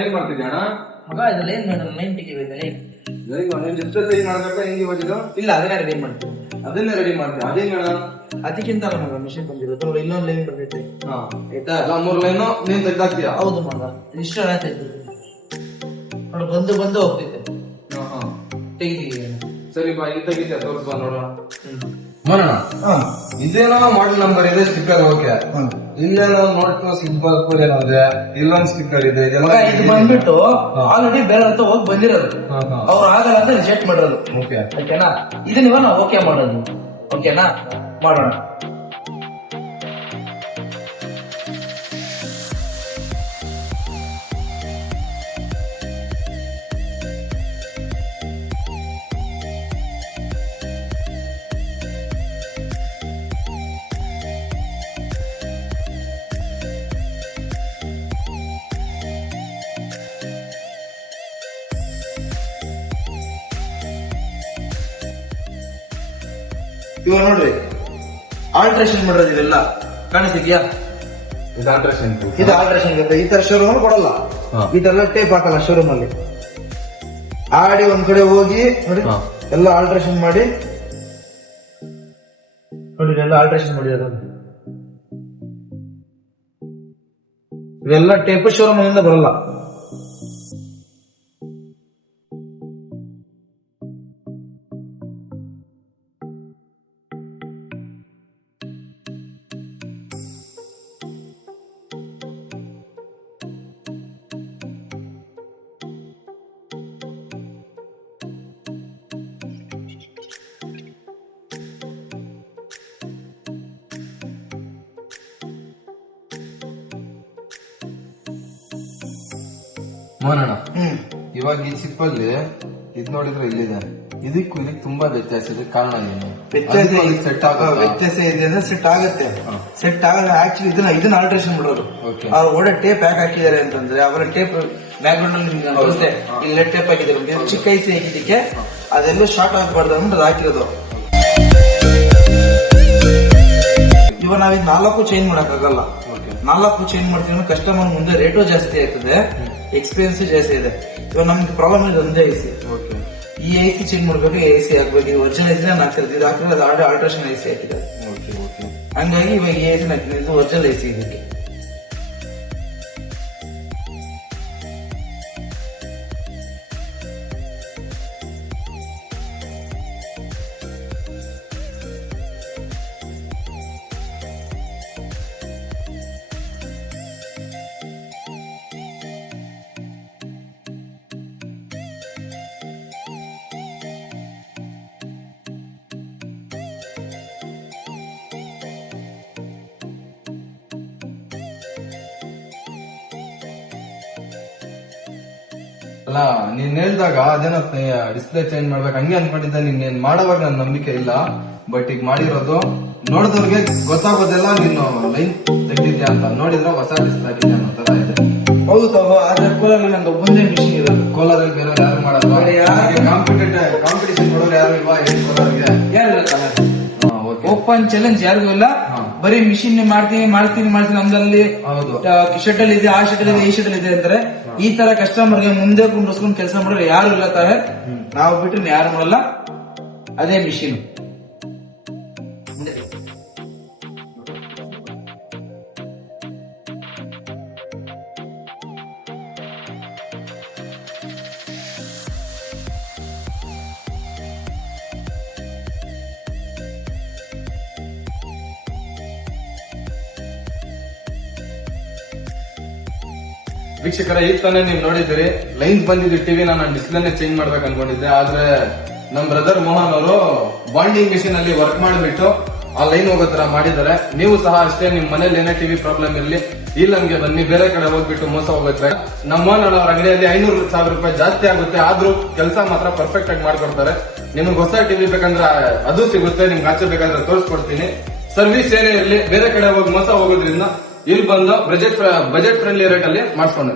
ಏನ್ ಮಾಡ್ತಿದ್ಯಾ ಅಣ್ಣ? ಮಗ ಇದ್ರಲ್ಲಿ ಏನ್ ಮಾಡೋದು? ಲೈನ್ ತೆಗಿಬೇಕಲ್ಲ. ಇಲ್ಲ, ಅದನ್ನೇ ರೆಡಿ ಮಾಡ್ತೀವಿ. ಅದನ್ನೇ ರೆಡಿ ಮಾಡ್ತೀವಿ. ಅದೇನ ಅದಕ್ಕಿಂತ ಮಗ ಮಿಷಿನ್ ಬಂದಿರೋದು ನೋಡಿ, ಇನ್ನೊಂದು ಲೈನ್ ಬರ್ತೈತೆ. ಆಯ್ತಾ? ಎಲ್ಲ 3 ಲೈನ್ ನೀನ್ ತೆಗ್ದಾಕ್ತೀಯ? ಹೌದು ಮಗ, ಇಷ್ಟು ತೆಗ್ದಿದ್ದೀನಿ ನೋಡಿ. ಬಂದು ಹೋಗ್ತೈತೆ. ತೆಗಿದೀವಿ. ಸರಿ ಬಾ, ಇಲ್ಲಿ ತೆಗಿತೀಯ, ತೋರಿಸ್ಬಾ ನೋಡೋಣ. ಮಾಡೋಣ. ಇದೇನೋ ಮಾಡಲ್ ನಂಬರ್ ಇದೆ, ಸ್ಟಿಕ್ಕರ್ ಓಕೆ. ಇಲ್ಲೇನೋ ನೋಡ್ತು ಸಿಂಪಲ್ ಏನಾದ್ರೆ ಇಲ್ಲೊಂದ್ ಸ್ಟಿಕ್ಕರ್ ಇದೆ. ಇದು ಬಂದ್ಬಿಟ್ಟು ಆಲ್ರೆಡಿ ಬೇರೆ ಹತ್ರ ಹೋಗಿ ಬಂದಿರೋದು. ಅವ್ರು ಆಗಲ್ಲ ಅಂತ ರಿಜೆಕ್ಟ್ ಮಾಡಿರೋದು. ಓಕೆನಾ? ಇದನ್ನ ನಾವು ಓಕೆ ಮಾಡೋದು. ಓಕೆನಾ? ಮಾಡೋಣ. ಇವಾಗ ನೋಡ್ರಿ, ಆಲ್ಟ್ರೇಷನ್ ಮಾಡೋದು ಇವೆಲ್ಲ ಕಾಣಿಸ್ತಿದ್ಯಾ? ಇದು ಆಲ್ಟ್ರೇಷನ್ ಇರುತ್ತೆ. ಈ ತರ ಶೋರೂಮ್ ಕೊಡಲ್ಲ, ಈ ತರ ಟೇಪ್ ಹಾಕಲ್ಲ ಶೋರೂಮ್ ಅಲ್ಲಿ. ಆಡಿ ಒಂದ್ ಕಡೆ ಹೋಗಿ ನೋಡಿ, ಎಲ್ಲ ಆಲ್ಟ್ರೇಷನ್ ಮಾಡಿ ನೋಡಿ, ಎಲ್ಲ ಆಲ್ಟ್ರೇಷನ್ ಮಾಡಿರೋದು. ಇವೆಲ್ಲ ಟೇಪ್ ಶೋರೂಮ್ ಇಂದ ಬರಲ್ಲ. ಮೋನಣ್ಣ, ಇವಾಗ ಈ ಚಿಪ್ಪಲ್ಲಿ ಇದ್ ನೋಡಿದ್ರೆ ಇಲ್ಲಿದೆ, ಇದಕ್ಕೂ ಇದಕ್ಕೆ ತುಂಬಾ ವ್ಯತ್ಯಾಸ ಇದೆ. ಕಾರಣ ಏನು? ಸೆಟ್ ವ್ಯತ್ಯಾಸ ಇದೆ ಅಂದ್ರೆ ಸೆಟ್ ಆಗುತ್ತೆ. ಸೆಟ್ ಆಗಲ್ಲ. ಆಕ್ಚುಲಿ ಇದನ್ನ ಆಲ್ಟ್ರೇಷನ್ ಮಾಡೋರು. ಅವ್ರು ಒಳ್ಳೆ ಟೇಪ್ ಯಾಕೆ ಹಾಕಿದ್ದಾರೆ ಅಂತಂದ್ರೆ, ಅವರ ಟೇಪ್ ಬ್ಯಾಕ್ ಗ್ರೌಂಡ್ ಅಲ್ಲಿ ಇಲ್ಲೇ ಟೇಪ್ ಹಾಕಿದ್ದಾರೆ. ಚಿಕ್ಕ ಐಸಿ ಹಾಕಿದ್ದಕ್ಕೆ ಅದೆಲ್ಲ ಶಾರ್ಟ್ ಆಗಬಾರ್ದು ಅಂದ್ಬಿಟ್ಟು ಹಾಕಿರೋದು. ಇವಾಗ ನಾವ್ 4 ಚೇಂಜ್ ಮಾಡಕ್ಕಾಗಲ್ಲ. 4 ಚೇಂಜ್ ಮಾಡ್ತೀವಿ, ಕಸ್ಟಮರ್ ಮುಂದೆ ರೇಟು ಜಾಸ್ತಿ ಆಯ್ತದೆ, ಎಕ್ಸ್ಪೀರಿಯನ್ಸ್ ಜಾಸ್ತಿ ಇದೆ. ಇವಾಗ ನಮ್ಗೆ ಪ್ರಾಬ್ಲಮ್ ಇದೆ ಒಂದೇ ಐಸಿ. ಈ ಐಸಿ ಚೇಂಜ್ ಮಾಡ್ಬೇಕು, ಐಸಿ ಹಾಕ್ಬೇಕು. ಇದು ಒರಿಜಿನಲ್ ಐಸಿ ಹಾಕಿರೋದು, ಇದು ಹಾಕಿರೋದು ಆಲ್ಟ್ರೇಷನ್ ಐಸಿ ಹಾಕಿದ್ದಾರೆ. ಹಂಗಾಗಿ ಇವಾಗ ಈ ಐಸಿ ಹಾಕಿದ್ರೆ ಇದು ಒರಿಜಿನಲ್ ಐಸಿ ಇದಕ್ಕೆ. ಅಲ್ಲ, ನೀನ್ ಹೇಳ್ದಾಗ ಅದೇನೋ ಡಿಸ್ಪ್ಲೇ ಚೇಂಜ್ ಮಾಡ್ಬೇಕು ಹಂಗೆ ಅನ್ಕೊಂಡಿದ್ದೆ. ನೀನ್ ಮಾಡೋವಾಗ ನನ್ ನಂಬಿಕೆ ಇಲ್ಲ. ಬಟ್ ಈಗ ಮಾಡಿರೋದು ನೋಡಿದವ್ರಿಗೆ ಗೊತ್ತಾಗೋದೆಲ್ಲ ನೀನು ಲೈನ್ ತೆಗ್ದಿದ್ಯಾ ಅಂತ. ನೋಡಿದ್ರೆ ಹೊಸ ಡಿಸ್ಪ್ಲೇ ಆಗಿದ್ಯಾ ಅನ್ನೋ ತರ ಇದೆ. ಹೌದು ತಗೋ, ಆದ್ರೆ ಕೋಲಾರಲ್ಲಿ ನಂಗೆ ಒಬ್ಬಂದೇ ಮಿಷಿನ್ ಇರೋದು. ಕೋಲಾರಲ್ಲಿ ಬೇರೆ ಯಾರು ಮಾಡಲ್ವಾ? ಕಾಂಪಿಟೇಷನ್ ಕೊಡೋರು ಯಾರು ಇಲ್ವಾ ಕೋಲಾರ್ಗೆ? ಓಪನ್ ಚಾಲೆಂಜ್ ಯಾರಿಗೂ ಇಲ್ಲ. ಬರೀ ಮಿಷಿನ್ ಮಾಡ್ತೀನಿ ನಮ್ದಲ್ಲಿ ಶಟಲ್ ಇದೆ, ಆ ಶಟಲ್ ಇದೆ, ಈ ಶಟಲ್ ಇದೆ ಅಂತಾರೆ. ಈ ತರ ಕಸ್ಟಮರ್ಗೆ ಮುಂದೆ ಕುಂಡಿಸ್ಕೊಂಡು ಕೆಲಸ ಮಾಡೋರು ಯಾರು ಇಲ್ಲ ತಾರೆ. ನಾವು ಬಿಟ್ಟರೆ ಯಾರು ಮಾಡಲ್ಲ. ಅದೇ ಮಿಷಿನ್. ವೀಕ್ಷಕರ, ಈಗ ತಾನೇ ನೀವು ನೋಡಿದಿರಿ ಲೈನ್ಸ್ ಬಂದಿದ್ದು ಟಿವಿ. ನಾನು ಡಿಸ್ಪ್ಲೇನೆ ಚೇಂಜ್ ಮಾಡ್ಬೇಕು ಅನ್ಕೊಂಡಿದ್ದೆ. ಆದ್ರೆ ನಮ್ ಬ್ರದರ್ ಮೋಹನ್ ಅವರು ಬಾಂಡಿಂಗ್ ಮಿಷಿನ್ ಅಲ್ಲಿ ವರ್ಕ್ ಮಾಡಿಬಿಟ್ಟು ಆ ಲೈನ್ ಹೋಗೋ ತರ ಮಾಡಿದ್ದಾರೆ. ನೀವು ಸಹ ಅಷ್ಟೇ, ನಿಮ್ ಮನೇಲಿ ಏನೇ ಟಿವಿ ಪ್ರಾಬ್ಲಮ್ ಇರ್ಲಿ, ಇಲ್ಲಿ ನಮ್ಗೆ ಬನ್ನಿ. ಬೇರೆ ಕಡೆ ಹೋಗ್ಬಿಟ್ಟು ಮೋಸ ಹೋಗುತ್ತೆ. ನಮ್ಮ ಮೋಹನ್ ಅವ್ರ ಅಂಗಡಿಯಲ್ಲಿ 500,000 ರೂಪಾಯಿ ಜಾಸ್ತಿ ಆಗುತ್ತೆ, ಆದ್ರೂ ಕೆಲಸ ಮಾತ್ರ ಪರ್ಫೆಕ್ಟ್ ಆಗಿ ಮಾಡ್ಕೊಡ್ತಾರೆ. ನಿಮ್ಗೆ ಹೊಸ ಟಿವಿ ಬೇಕಂದ್ರೆ ಅದು ಸಿಗುತ್ತೆ, ನಿಮ್ಗೆ ಆಚೆ ಬೇಕಾದ್ರೆ ತೋರಿಸ್ಕೊಡ್ತೀನಿ. ಸರ್ವಿಸ್ ಏನೇ ಇರ್ಲಿ, ಬೇರೆ ಕಡೆ ಹೋಗಿ ಮೋಸ ಹೋಗೋದ್ರಿಂದ ಇಲ್ಲಿ ಬಂದು ಬಜೆಟ್ ಫ್ರೆಂಡ್ಲಿ ರೇಟ್ ಅಲ್ಲಿ ಮಾಡಿಸ್ಕೊಂಡು